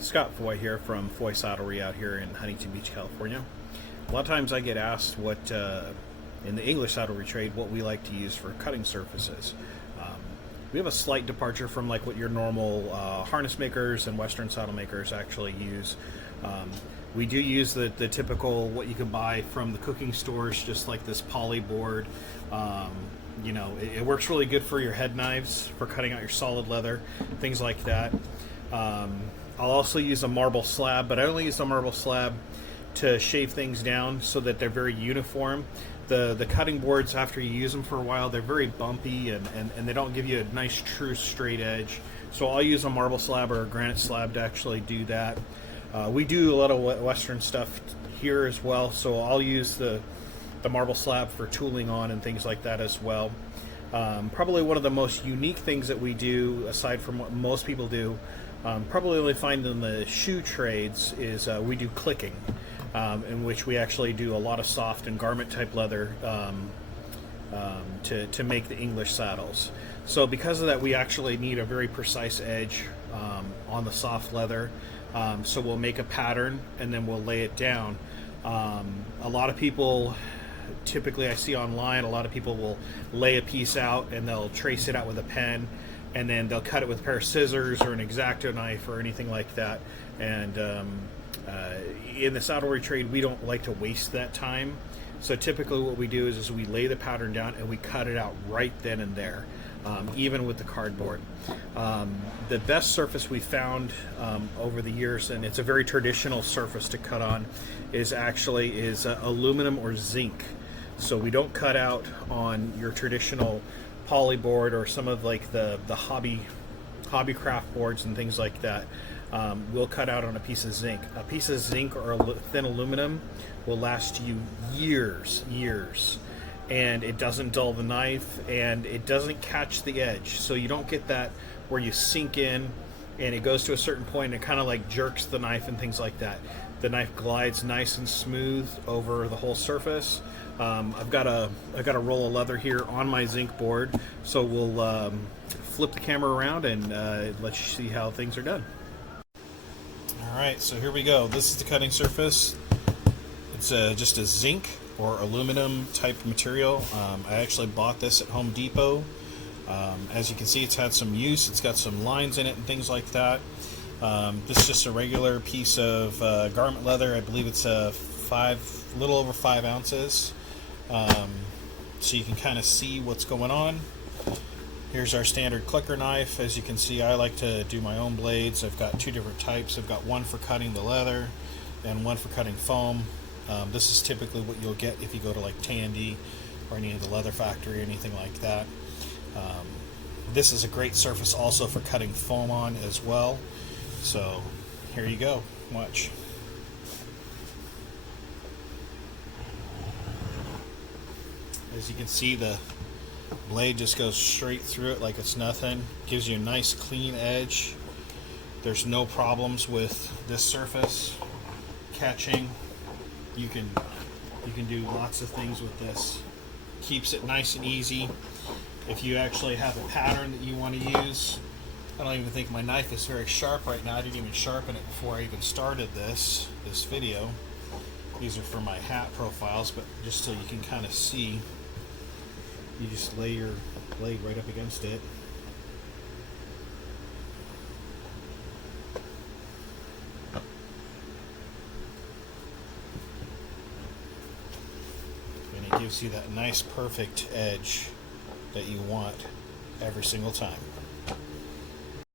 Scott Foy here from Foy Saddlery out here in Huntington Beach, California. A lot of times I get asked what, in the English saddlery trade, what we like to use for cutting surfaces. We have a slight departure from like what your normal harness makers and Western saddle makers actually use. We do use the typical, what you can buy from the cooking stores, just like this poly board. You know, it works really good for your head knives, for cutting out your solid leather, things like that. I'll also use a marble slab, but I only use a marble slab to shave things down so that they're very uniform. The cutting boards, after you use them for a while, they're very bumpy and they don't give you a nice true straight edge. So I'll use a marble slab or a granite slab to actually do that. We do a lot of Western stuff here as well, so I'll use the marble slab for tooling on and things like that as well. Probably one of the most unique things that we do, aside from what most people do, probably only find in the shoe trades, is we do clicking, in which we actually do a lot of soft and garment type leather to make the English saddles. So because of that, we actually need a very precise edge on the soft leather. So we'll make a pattern and then we'll lay it down. A lot of people, typically I see online, a lot of people will lay a piece out and they'll trace it out with a pen, and then they'll cut it with a pair of scissors or an X-Acto knife or anything like that. And in the saddlery trade, we don't like to waste that time. So typically what we do is we lay the pattern down and we cut it out right then and there, even with the cardboard. The best surface we found over the years, and it's a very traditional surface to cut on, is aluminum or zinc. So we don't cut out on your traditional poly board or some of like the hobby craft boards and things like that. We'll cut out on a piece of zinc. A piece of zinc or thin aluminum will last you years, and it doesn't dull the knife and it doesn't catch the edge. So you don't get that where you sink in and it goes to a certain point and it kind of like jerks the knife and things like that. The knife glides nice and smooth over the whole surface. I've got a roll of leather here on my zinc board, so we'll flip the camera around and let you see how things are done. Alright, so here we go. This is the cutting surface. It's just a zinc or aluminum type material. I actually bought this at Home Depot. As you can see, it's had some use. It's got some lines in it and things like that. This is just a regular piece of garment leather. I believe it's a little over 5 ounces. So you can kind of see what's going on. Here's our standard clicker knife. As you can see, I like to do my own blades. I've got 2 different types. I've got one for cutting the leather and one for cutting foam. This is typically what you'll get if you go to like Tandy or any of the leather factory or anything like that. This is a great surface also for cutting foam on as well. So here you go. Watch. As you can see, the blade just goes straight through it like it's nothing. Gives you a nice clean edge. There's no problems with this surface catching. You can do lots of things with this. Keeps it nice and easy. If you actually have a pattern that you want to use, I don't even think my knife is very sharp right now. I didn't even sharpen it before I even started this video. These are for my hat profiles, but just so you can kind of see, you just lay your blade right up against it. And it gives you that nice perfect edge that you want every single time.